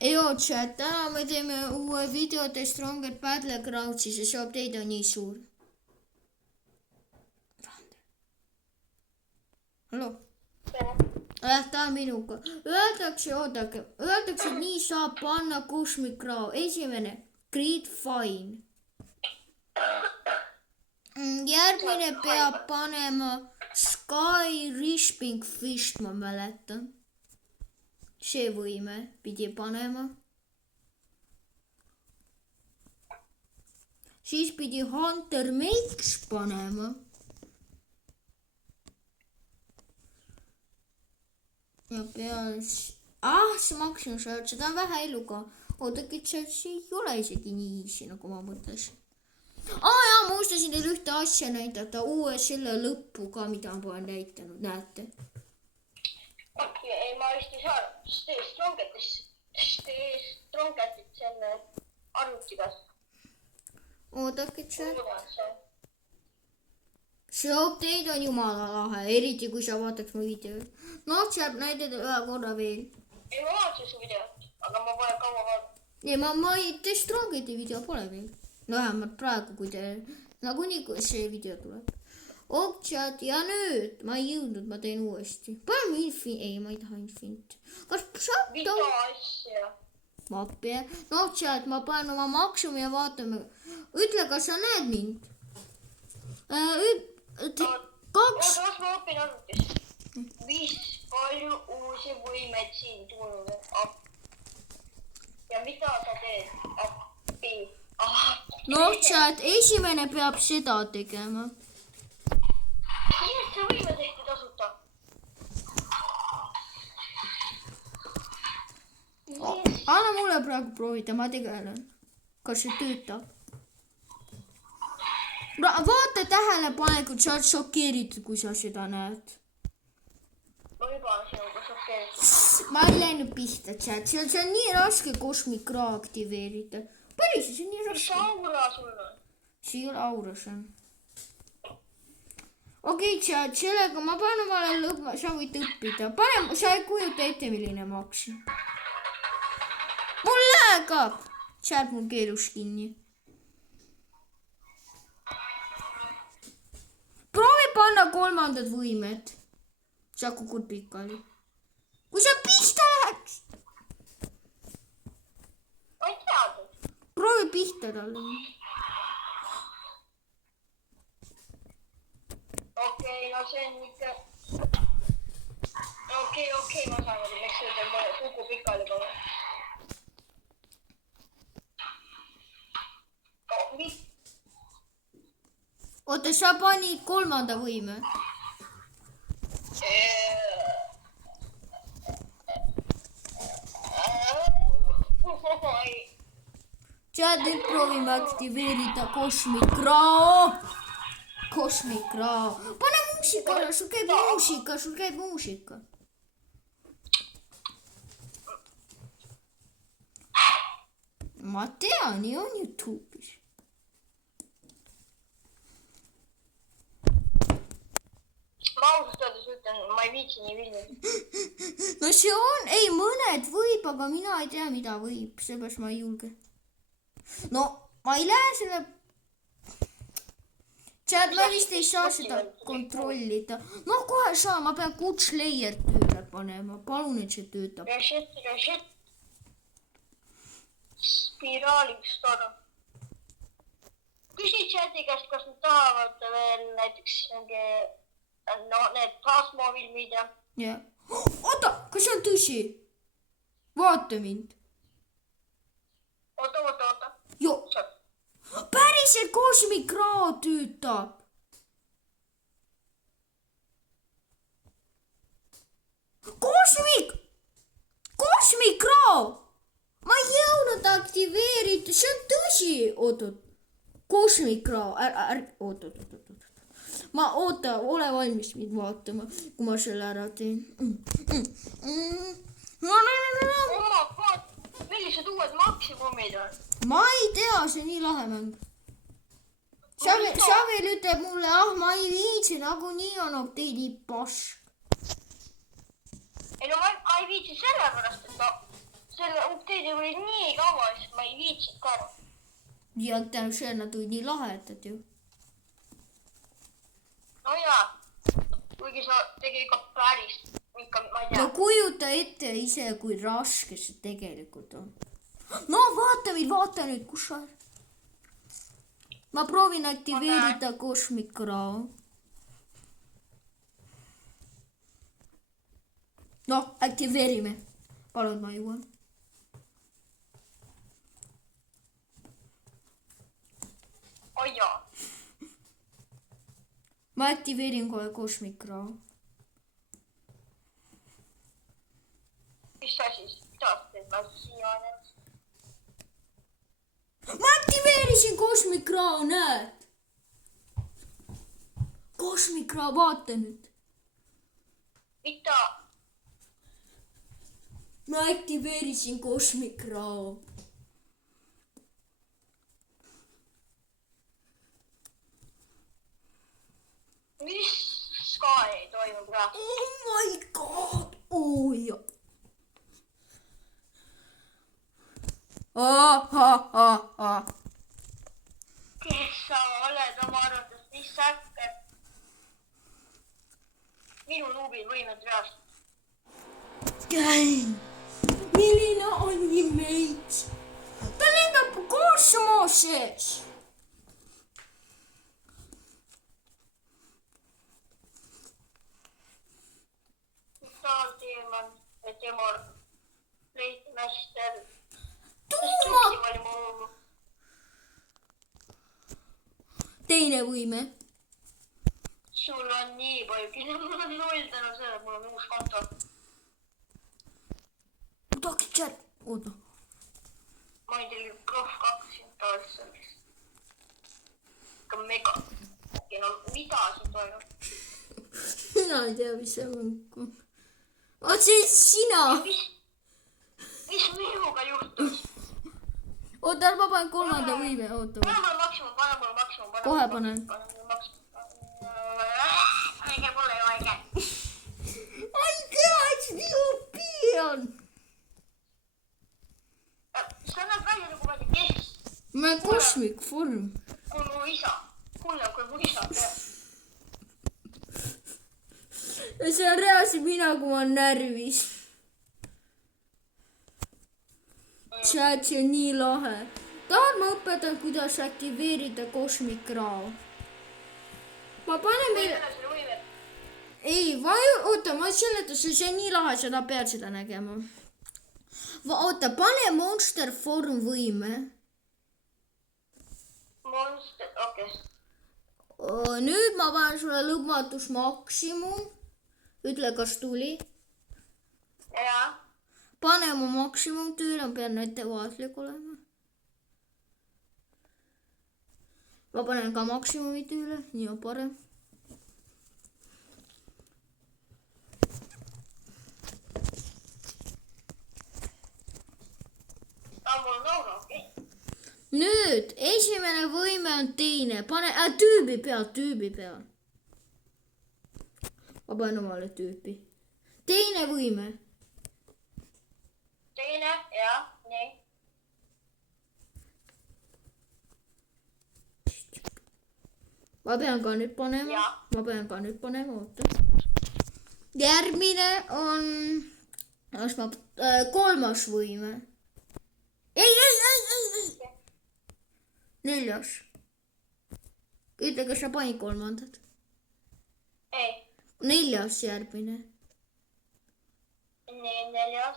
ei oota, et täna me teeme uue videode Stronger Battlegroundsi, see update on nii suur. Hallo? Ta on minuga. Öeldakse, oodake, öeldakse, et nii saab panna Cosmic Raw. Esimene, Great Fine. Järgmine peab panema Sky Risping Fish, ma mäletan. See võime pidi panema. Siis pidi Hunter Makes panema. Ja peale... see maksimum saad, seda on vähe eluga. Oodake, et see ei ole isegi nii easy, nagu ma mõtlesin. Jaa, ma ustasin teile ühte asja näidata. Uue selle lõppu ka, mida ma olen näitanud. Näete? Ei, ma vist ei saa Strongetit selle arvutiga. Oodake, et see update on jumala lahe, eriti kui sa vaataks mu videoid. Saab näidata ühe korra veel. Ei, ma vaatasin su videot, aga ma pole kaua vaadanud. Ei, ma ei tee Strongeti video pole veel. Vähemalt praegu, kui te... Nagunii, kui see video tuleb. Chat ja nüüd ma ei jõudnud, ma teen uuesti. Paneme Infinite. Ei, ma ei taha Infinite. Kas saab Mida asja? Mappi. Chat, ma panen oma maksumi ja vaatame. Ütle, kas sa näed mind? Kaks. Oota, ma õpin arvutis. 5 palju uusi võimeid siin tulnud. Ja mida sa teed? Appi. Chat, esimene peab seda tegema. Millest see võime tehti tasuta? Anna mulle praegu proovida, ma tegelen. Kas see töötab? Vaata tähelepanelikult, sa oled šokeeritud, kui sa seda näed. Ma juba olen sinuga šokeeritud. Ma ei läinud pihta, chat. See on nii raske Cosmic Raw aktiveerida. Päris, see on nii raske. Mis aura sul on? See ei ole aura, see on. Okei, chat, sellega ma panen omale lõpma, sa võid õppida. Sa ei kujuta ette, milline maks. Mul läheb! Chat, mul keelus kinni. Proovi panna 3. võimed. Sa kukud pikali. Kui sa pihta läheks! Ma ei teadnud. Proovi pihta talle. Okei, no see on ikka... Okei, ma saan mõelda, miks see teil kuku pikali pole. Oota, sa panid 3. võime. Tead, nüüd proovime aktiveerida Cosmic Raw. Cosmic Raw. Pane muusika, sul käib muusika. Ma tean, nii on YouTube'is. Ma ausalt öeldes ütlen, ma ei viitsi nii vilja. No see on, ei mõned võib, aga mina ei tea, mida võib, seepärast ma ei julge. No, ma ei lähe selle... Chat, ma vist ei saa seda kontrollida. No kohe saa, ma pean Good Slayer tööle panema. Palun, et see töötab. Shit. Spiraaliks toda. Küsi chati käest, kas nad tahavad veel näiteks need plasmofilmid ja... Ja. Oota, kas see on tõsi? Vaata mind. Oota. Jo. Päriselt Cosmic Raw töötab. Cosmic Raw! Ma ei jõudnud aktiveerida, see on tõsi. Oot. Cosmic Raw, oot. Oota, ole valmis mind vaatama, kui ma selle ära teen. Millised uued maksimumid on? Ma ei tea, see on nii lahe mäng. Sa veel ütleb mulle, ma ei viitsi, nagunii on update'i pask. Ei no ma ei viitsi sellepärast, et selle update'i Samas ma ei viitsinud ka. Ja tänu sellele nad olid nii lahedad ju. No jaa. Kuigi sa tegelikult päris ikka, ma ei tea. No kujuta ette ise, kui raske see tegelikult on. No vaata nüüd, kus sa... Ma proovin aktiveerida Cosmic Raw. Noh, aktiveerime. Palun, ma jõuan. Oi jaa. Ma aktiveerin kohe Cosmic Raw. Mis sa siis? Mida sa teed? Ma siia olen. Ma aktiveerisin Cosmic Raw, näed? Cosmic Raw, vaata nüüd. Mida? Ma aktiveerisin Cosmic Raw. Mis ka ei toimu praegu? Oh my god! Oh jah. Kes sa oled oma arvates, mis säkked? Minu nuubid võimed reast. Milline on image? Ta lendab kosmoses. Mitä on teeman ja temor leitmäster? Teine võime. Sul on nii palju, mul on 0 tänu selle, mul on uus konto. Doktor, oota. Ma ei tea, Prof 2 siin taas. Ikka mega. Ja no mida siin toimub? Mina ei tea, mis see on. Oot, see on sina. Mis minuga juhtus? Oota, ma panen 3. võime, oota. Pane mulle maksimum. Kohe panen. Aige pole ju aige. Aige, nii opi on. Sa näed välja nagu ma ei tea kes. Ma olen Cosmic Form. Kui mu isa. Hullem kui mu isa. Ja see on reaalselt mina, kui ma olen närvis. Chat, see on nii lahe. Tahan ma õpetan, kuidas aktiveerida Cosmic Raw. Ma panen meil... Ei, oota, ma seletan, see on nii lahe, seda pead seda nägema. Oota, pane Monster Form võime. Monster, okei. Nüüd ma panen sulle lõpmatus maksimum. Ütle, kas tuli. Jaa. Pane mu maksimum tööle, ma pean ettevaatlik olema. Ma panen ka maksimumi tööle, nii on parem. Mul on okei. Nüüd, esimene võime on teine. Pane, tüübi peal. Ma panen omale tüüpi. Teine võime. Teine, jaa, nii. Ma pean ka nüüd panema, oota. Järgmine on 3. võime. Ei. 4. Ütle, kas sa panid 3. Ei. 4. järgmine. Nii, 4.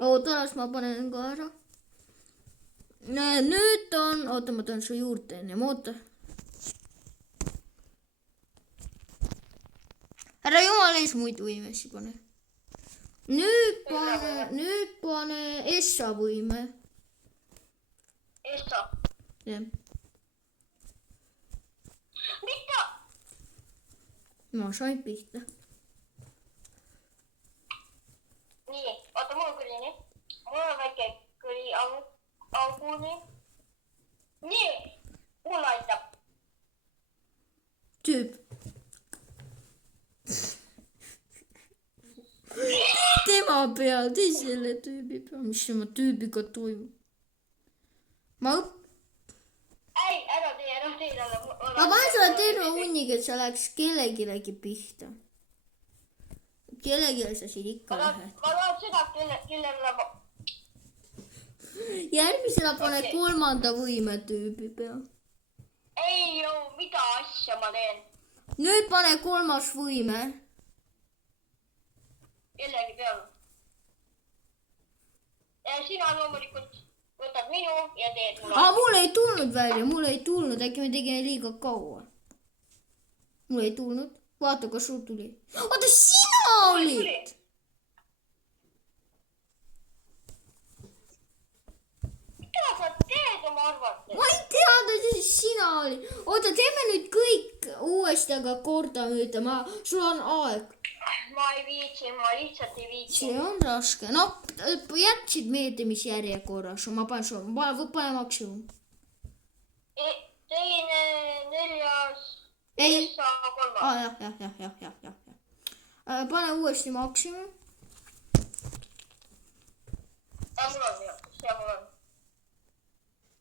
Oota, las ma panen ka ära. Nüüd on... Oota, ma tahan su juurde enne. Oota. Härra jumal ees muid võimesi pane. Nüüd pane Essa võime. Essa. Jah. Mida? Ma sain pihta. Nii, oota, mul on kõri nii. Mul on väike kõri auguni. Nii, mul aitab. Tüüp. peal, tee selle tüübi peal, mis oma tüübiga toimub. Ei, ära tee talle. Ma panen sulle terve hunniga, et sa läheks kellelegi pihta. Kellelegi sa siin ikka lähed. Ma tahan seda, kellele ma... Järgmisena pane kolmanda võime tüübi peal. Ei ju, mida asja ma teen? Nüüd pane kolmas võime. Kellegi peale. Ja sina loomulikult võtad minu ja teed mulle. Mul ei tulnud välja, mul ei tulnud. Äkki me tegime liiga kaua. Mul ei tulnud. Vaata, kas sul tuli. Oota, sina olid! Mida sa teed oma arvates? Ma ei teada, siis sina olid. Oota, teeme nüüd kõik uuesti, aga korda nüüd. Sul on aeg. Ma ei viitsi, ma lihtsalt ei viitsi. See on raske. No, jätsid meeldimisjärjekorras. Ma panen maksimum. Teine, neljas, Ei. kolmas. Jah. Pane uuesti maksimum. Mul on minu, see mul on.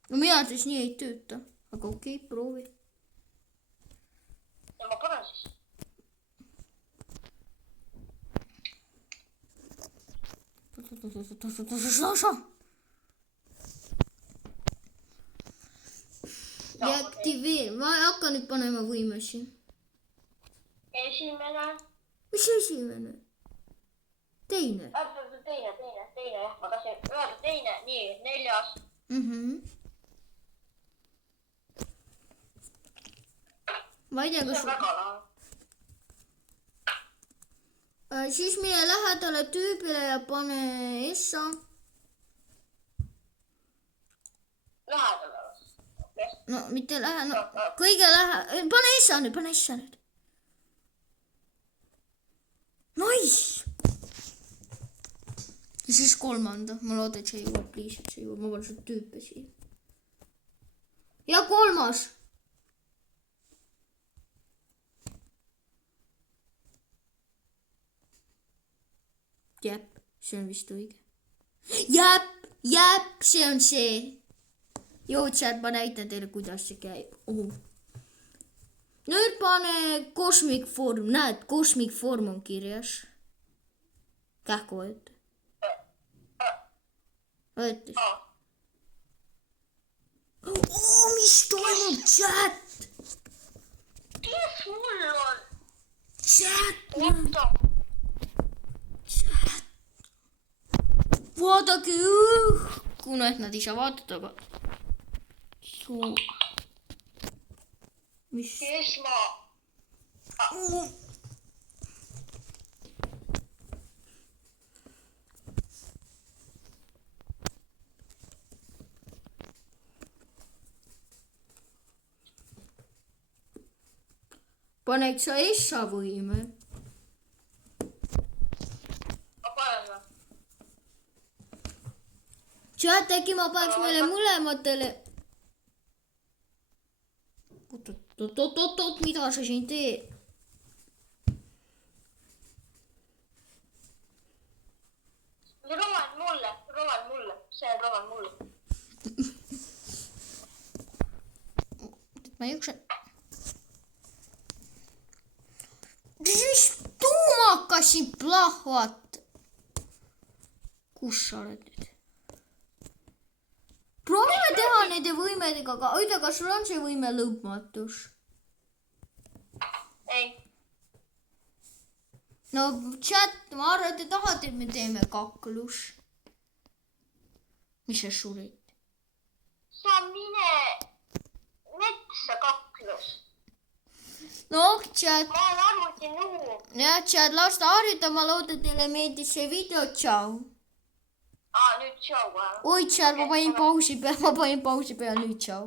No mina siis nii ei tööta. Aga okei, proovi. Ja ma panen siis. Deaktiveer. Ma ei hakka nüüd panema võimesi. Esimene. Mis esimene? Teine. Teine, jah. Ma tahtsin öelda teine. Nii, neljas. Ma ei tea, See kas... on väga lahe. Siis mine lähedale tüübile ja pane essa. Lähedale. No, mitte lähe, kõige pane essa nüüd. Nice! Ja siis kolmanda. Ma loodan, et see jõuab, please, et see jõuab. Ma panen seda tüüpe siia. Ja kolmas. Jäp, see on vist õige. Jäp, see on see. Jõudsid, ma näitan teile, kuidas see käib. Nüüd pane Cosmic Form. Näed, Cosmic Form on kirjas. Kähku võtta. Võttis. Mis toimub? Chat! Kes mul on? Chat! Oota. Vaadake kuna et nad ei saa vaadata, aga... Mis? Kes ma? Paneks sa essa võime? Ma panen või? Chat, äkki ma paneks meile mõlematele... Oot, mida sa siin teed? Roman mulle. See on roman mulle. Ma ei jaksa... Mis tuumakas siin plahvat? Kus sa oled nüüd? Proovime teha nende võimedega, aga oida, kas sul on see võime lõpmatus? Ei. No chat, ma arvan, et te tahate, et me teeme kaklus. Mis sa surid? Sa mine metsa kaklus. No chat, Ma olen arvuti nuu. jah chat, las ta harjutab, ma loodan, teile meeldis see video, tšau. Nüüd tšau. Oi chat, ma panin pausi peal, nüüd tšau.